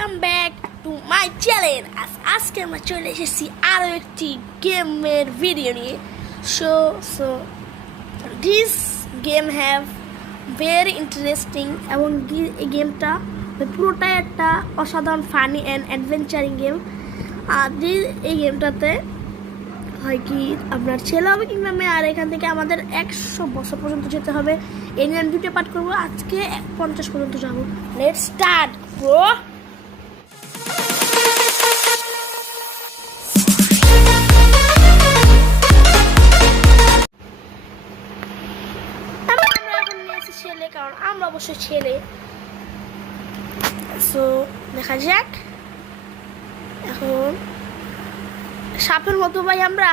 Welcome back to my channel. আজকে আমরা চলে এসেছি আরও একটি গেমের ভিডিও নিয়ে। So this game have very interesting এবং এই গেমটা পুরোটাই একটা অসাধারণ ফানি অ্যান্ড অ্যাডভেঞ্চারিং গেম। আর এই গেমটাতে হয় কি আপনার ছেলে হবে কিংবা মেয়ে, আর এখান থেকে আমাদের 100 বছর পর্যন্ত যেতে হবে। এই নিয়ে আমি 2টা পার্ট করবো, আজকে 50 পর্যন্ত যাবো। Let's start bro. আমরা এখন নিয়েছি ছেলে, কারণ আমরা অবশ্যই ছেলে। সো দেখা যাক। এখন সাপের মতো ভাই আমরা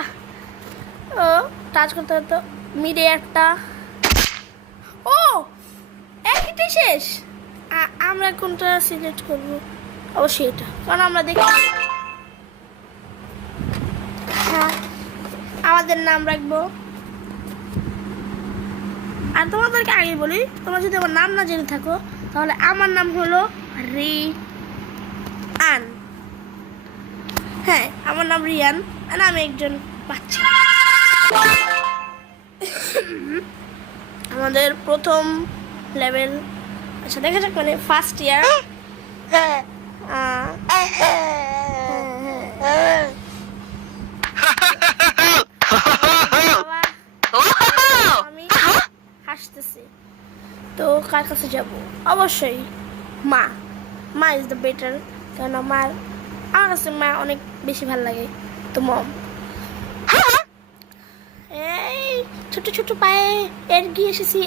টাচ করতে হতো মিডে একটা। ও একটাই শেষ। আমরা কোনটা সিলেক্ট করবো? অবশ্যই এটা, কারণ আমরা দেখি। হ্যাঁ, আমাদের নাম রাখবো। আর তোমাদেরকে আগে বলি, তোমরা যদি আমার নাম না জেনে থাকো তাহলে আমার নাম হলো রিয়ান। হ্যাঁ, আমার নাম রিয়ান আর আমি একজন বাচ্চা। আমাদের প্রথম লেভেল, আচ্ছা দেখা যাক, মানে ফার্স্ট ইয়ার। আমি হাসতেছি, তো কার কাছে যাব? অবশ্যই মা। মা ইজ দ্য বেটার, কারণ আমার কাছে মা অনেক বেশি ভালো লাগে। তো মম। এই ছোট ছোট পায়ে এগিয়ে এসেছে।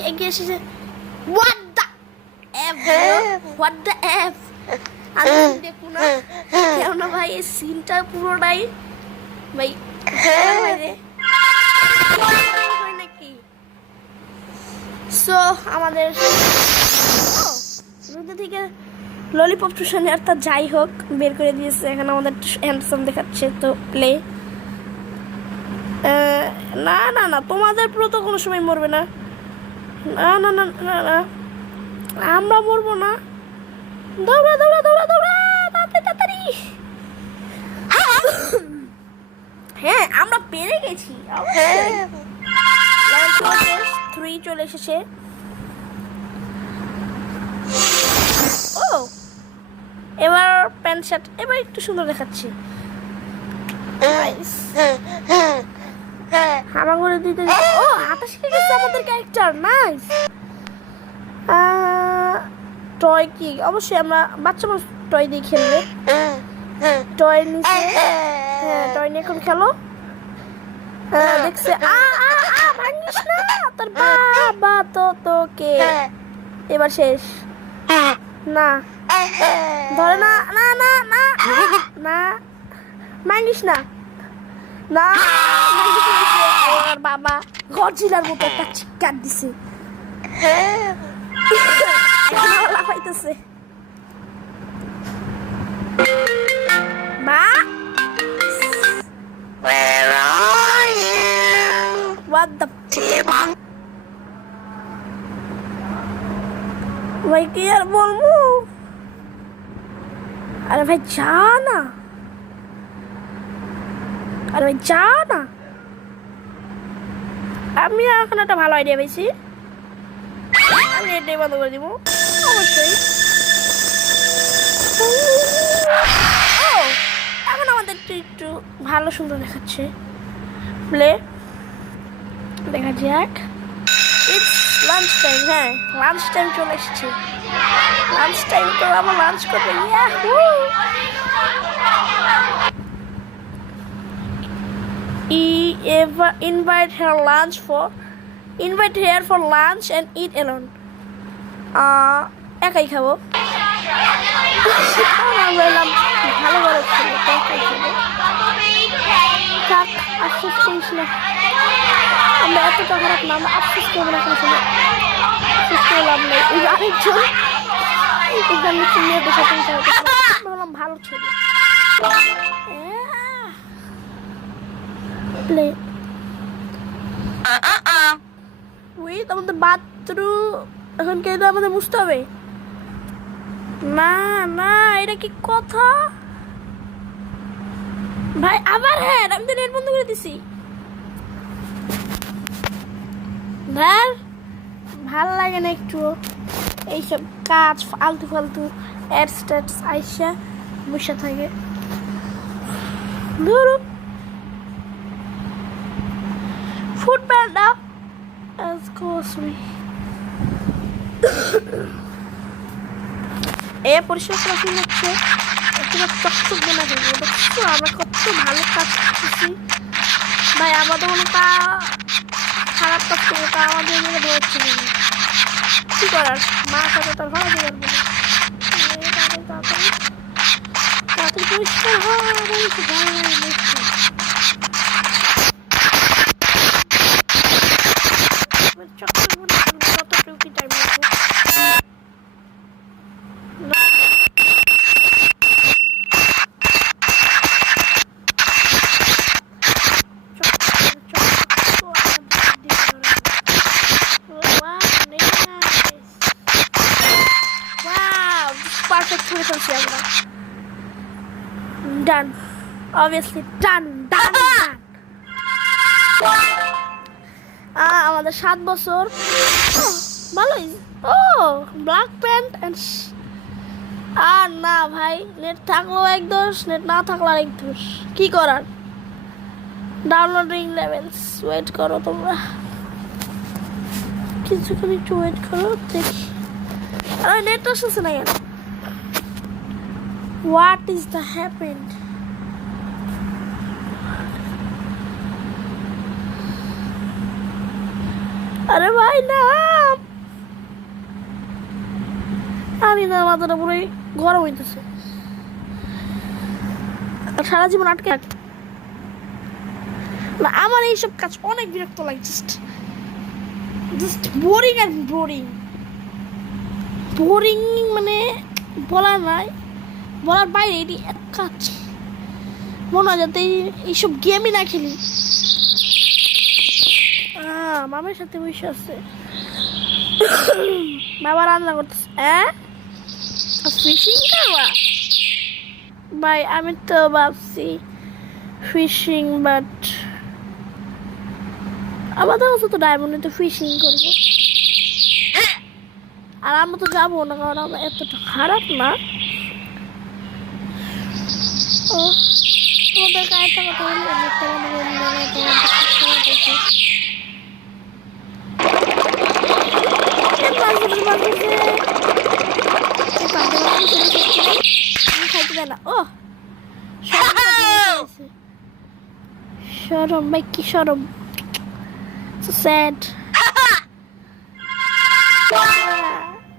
হোয়াট দ্য এফ আমি দেখো না, কেননা ভাই এই সিনটা পুরোটাই ভাই হয় নাকি। সো আমাদের থেকে ললিপপ টুশনে, অর্থাৎ যাই হোক, বের করে দিয়েছে। এখানে আমাদের হ্যান্ডসাম দেখাচ্ছে, তো প্লে। না না না, তোমাদের পুরো তো কোনো সময় মরবে না। না না না না না, আমরা মরবো না। দৌড়া দৌড়া দৌড়া দৌড়া, তাড়াতাড়ি। হ্যাঁ, আমরা পেরে গেছি। 3 চলে এসেছে। ও এবার প্যান্ট শার্ট এবার একটু সুন্দর দেখাচ্ছে। আমার ঘরে দিতে ও হাঁটা শিখে গেছে আমাদের ক্যারেক্টার। নাইস। টয় কি? অবশ্যই আমরা বাচ্চা মানুষ টয় দিয়ে খেলবে। টয় নিচে, হ্যাঁ টয় নিয়ে এখন খেলো। দেখছে ভাঙিস না, তোর বাবা তো তোকে। এবার শেষ। না ধরে না, না না না না, ভাঙিস না, না ওর বাবা গডজিলার মতো একটা চিৎকার দিছে। লাফাইতেছে মা। What the ভাই কি আর বলবো? আরে ভাই যা না, আরে ভাই যা না। আমি এখন একটা ভালো আইডিয়া পেয়েছি, আমি এটাই বন্ধ করে দিব অবশ্যই। ও এখন আমাদের একটু ভালো সুন্দর দেখাচ্ছে। প্লে দেখা যাক। It's lunch time. হ্যাঁ, লাঞ্চ টাইম চলে এসেছে। লাঞ্চ টাইম তো আবার লাঞ্চ করবে। Yahoo! Invite her for lunch and eat alone. একাই খাবো। আমরা এলাম ভালো ভালো খাবো, একাই খাবো। থাক, আফসোস করিস না। আমরা এতটা খারাপ না, আমরা আফসোস করবো না। কোনো সময় আফসোস করলাম না। ওই আরেকজন মেয়েদের সাথে বললাম ভালো ছিল। প্লে আমাদের বাথরুম এখন কে আমাদের বুঝতে হবে। না না, ভাই এটা কি কথা ভাই আবার হ্যাঁ আমি তো নেট বন্ধ করে দিছি ভাই ভাল লাগে না একটু এইসব কাজ ফালতু ফালতু অ্যাডস ট্যাডস আইসা বসে থাকে ধরো ফুড প্যান্ডা এক্সকিউজ এ পরিষ্কার করা কি হচ্ছে একটা চকচক বানা দেবো দেখছো আমরা কত ভালো কাজ করতেছি ভাই আমাদের কোনো খারাপ কাজ করবো তা আমাদের মেরে বলছে না কি করার মা কথা তার ভালো দেওয়ার বলে তাড়াতাড়ি পরিষ্কার হয় ভালো লাগে চকচক বানা কতটুকু টাইম লাগবে perfect করে ফেলছি আমরা ডান obviously ডান ডান আমাদের 7 বছর ভালোই ও ব্ল্যাক প্যান্ট এন্ড আর না ভাই নেট থাকলেও এক দোষ নেট না থাকলে আরেক দোষ কি করার ডাউনলোডিং লেভেলস ওয়েট করো তোমরা কিছুক্ষণ একটু ওয়েট করো দেখি আরে নেট আসছে না কেন What is the happened? अरे भाई ना আমি না মাথাটা পুরো গরম হইতেছে সারা জীবন আটকে না আমার এইসব কাজ অনেক বিরক্ত লাগে জাস্ট বোরিং আর বোরিং বোরিং মানে বলা নাই বলার বাইরে এটি এক কাজ মনে হয় যাতে এইসব গেমই না খেলি মামার সাথে বসে আছে বাবা রান্না করতেছে ফিশিং করবা ভাই আমি তো ভাবছি ফিশিং বাট আমাদের কাছে তো ডায়মন্ডে তো ফিশিং করবো আর আমরা তো যাবো না কারণ আমরা এতটা খারাপ না তোমাদের একটা কথা খাইতে দেয় না ও সরম ভাই কি সরম স্যাড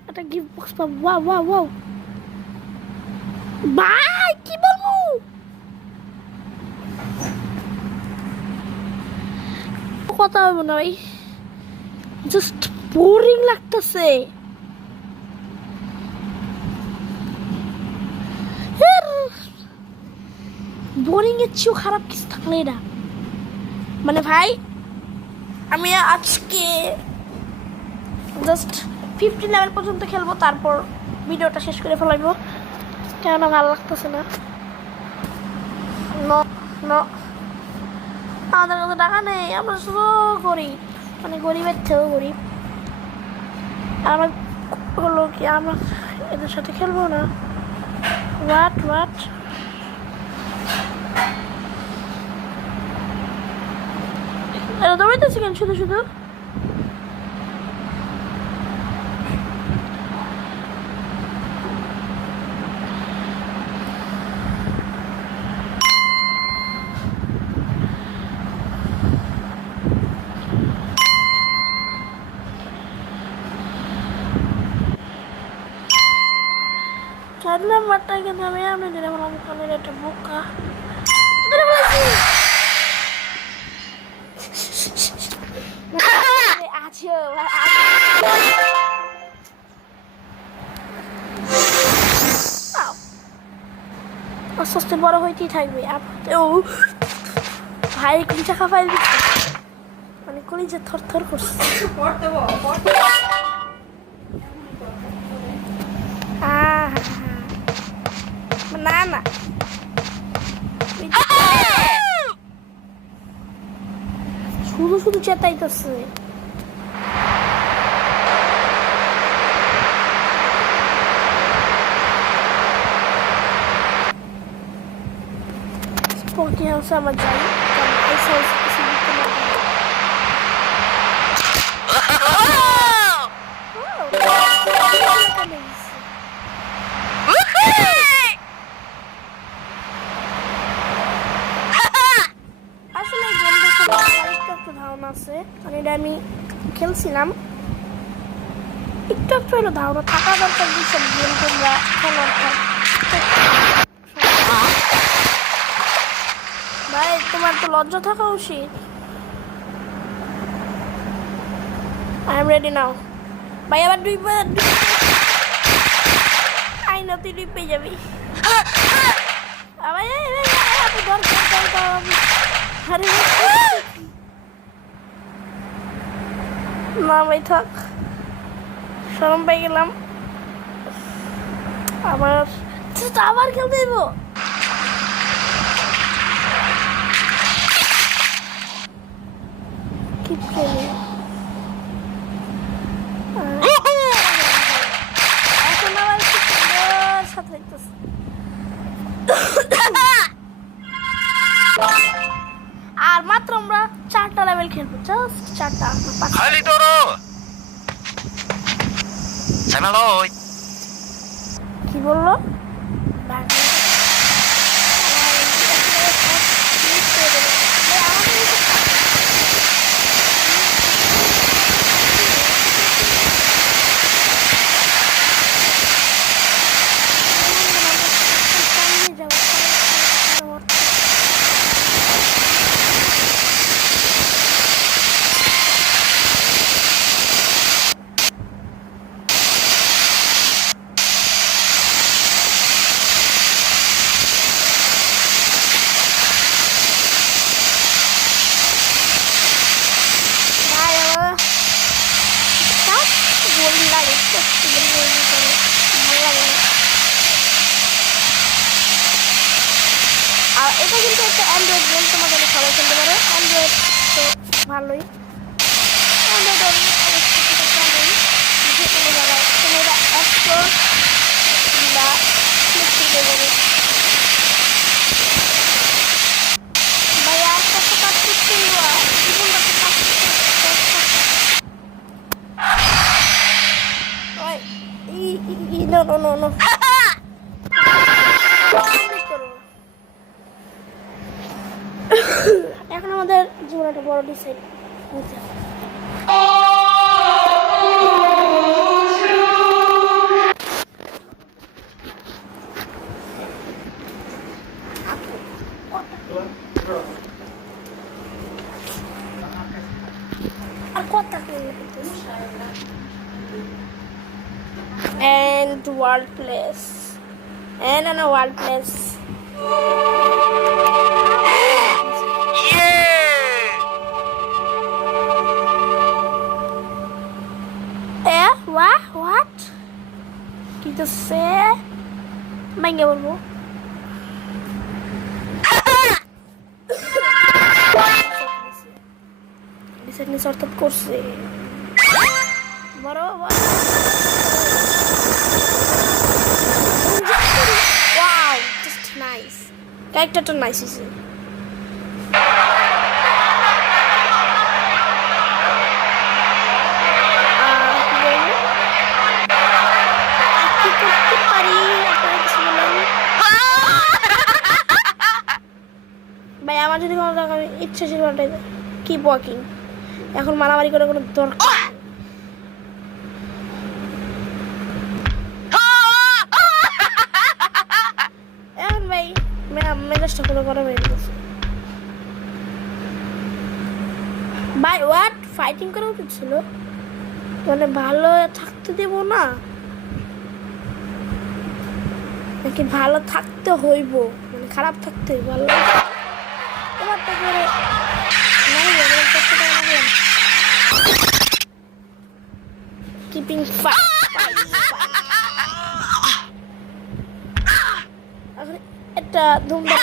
একটা গিফট বক্স পাবো ওয়াও ওয়াও ওয়াও ভাই কি বলবো কথা হবে না ভাই জাস্ট বোরিং লাগতেছে বোরিং এর চেয়েও খারাপ কিছু থাকলে না মানে ভাই আমি আজকে জাস্ট 50 লেভেল পর্যন্ত খেলবো তারপর ভিডিওটা শেষ করে ফেলাইবো কেননা ভালো লাগতেছে না আমাদের কাছে টাকা নেই আমরা শুধু গরিব মানে গরিবের থেকেও গরিব আমার হলো কি আমরা এদের সাথে খেলবো না হোয়াট এরা দৌড়াইতেছে কেন শুধু শুধু Karena mata kita memang tidak melakukan ini terbuka. Tidak lagi. Aja. আস্তে বড় হইতেই থাকবে ভাই কলিজা খাফাই দিচ্ছে মানে কলিজা থরথর করছে না না শুধু শুধু চেতাইতেছে porque eu sama যাই ऐसा किसी भी को আসলে গেম দেখে আরেকটা একটু ধারণা আছে মানে এটা আমি খেলছিলাম একটু একটু হলো ধারণা থাকা দরকার যেসব গেম তোমরা খেলার ভাই তোমার তো লজ্জা থাকা উচিত আই এম রেডি নাও ভাই আবার আই না তুই পেয়ে যাবি আবার না ভাই থাক শরম পেয়ে গেলাম আবার খেলতে দেব কি খেলি এখন আবার সাথে আর মাত্র আমরা 4টা লেভেল খেলবো জাস্ট 4টা Halli Doro! Sei mal loj! কি বললো আর এটা কিন্তু একটা অ্যান্ড্রয়েড গেম তোমাদের সবাই খেলতে পারো অ্যান্ড্রয়েড তো ভালোই অ্যান্ড্রয়েড যে কোনো জায়গায় তুমি এটা অ্যাপ স্টোর বা ক্লিক করতে পারো ভাই আর কত কাজ করতে জীবনটা তো কাজ করতে no এখন আমাদের জীবনে একটা বড় ডিসাইড হয়েছে আর কথা and world place and a world place what kita se main gak boleh bisa nih sorted kursi baru wow just nice character tuh nice sih আমার যদি কোনো টাকা ইচ্ছা ছিল কিপ ওয়াকিং এখন মারামারি করে কোনো দরকার এখন ভাই মেজাজটা কোনো গরম হয়ে গেছে ভাই হোয়াট ফাইটিং করা উচিত ছিল মানে ভালো থাকতে দেব না নাকি ভালো থাকতে হইব মানে খারাপ থাকতে হইব ভালো keeping fight. এখন একটা ধুমধাম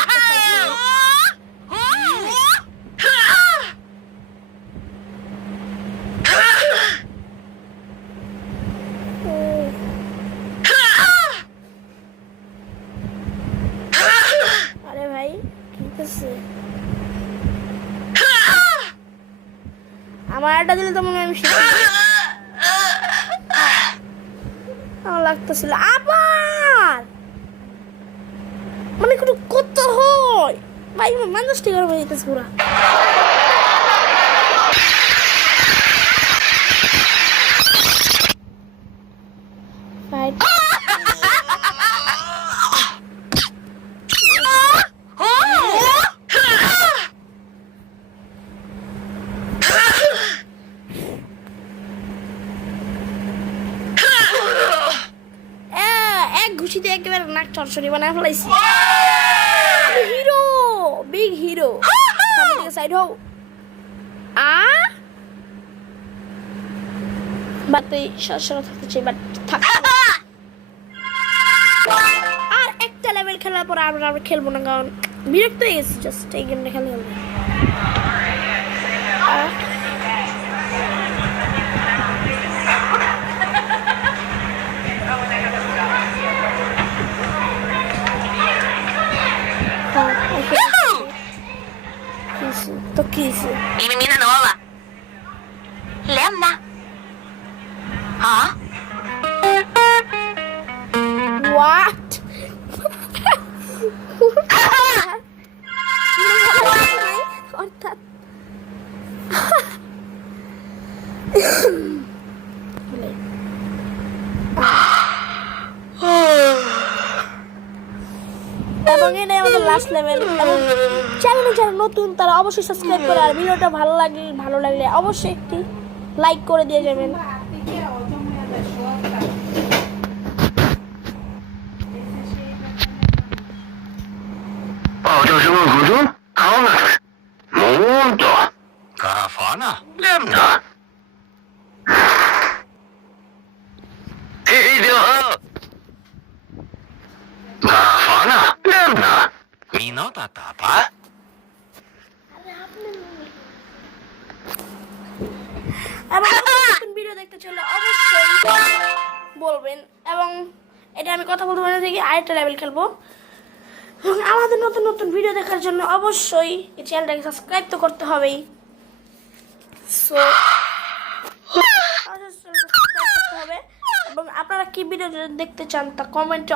আরে ভাই কি করছে আমার একটা দিলে তো মনে হয় আমি আমার লাগতেছিল আবার মানে কোনো কত হয় ভাই মানুষ ঠিক করে যেতেছে পুরা ভাই এক ঘুষিতে একেবারে নাক চরচরি বানায় ফেলাইছি আমি হিরো বিগ হিরো সামনে থেকে সাইড হও বাট এই সরাসরি থাকতে চাই বাট থাক আর একটা লেভেল খেলার পর আমরা খেলবো না কারণ বিরক্ত হয়ে গেছি জাস্ট এই গেমটা খেলে তো কি Ini Mina nuova. Lemma. Huh? What? অর্থাৎ এবং এটাই আমাদের লাস্ট লেভেল এবং চ্যানেলে যারা নতুন তারা অবশ্যই সাবস্ক্রাইব করে আর ভিডিওটা ভালো লাগলে অবশ্যই একটি লাইক করে দিয়ে যাবেন Molto. Carafana? Lemna. Video. Carafana? Lemna. Minota tapa. এবং নতুন ভিডিও দেখতে চাইলে অবশ্যই বলবেন এবং এটা আমি কথা বলতে পারি থেকে আরেকটা লেভেল খেলবো এবং আমাদের নতুন ভিডিও দেখার জন্য অবশ্যই এই চ্যানেলটাকে সাবস্ক্রাইব তো করতে হবেই সো সাবস্ক্রাইব করতে হবে এবং আপনারা কি ভিডিও দেখতে চান তা কমেন্টে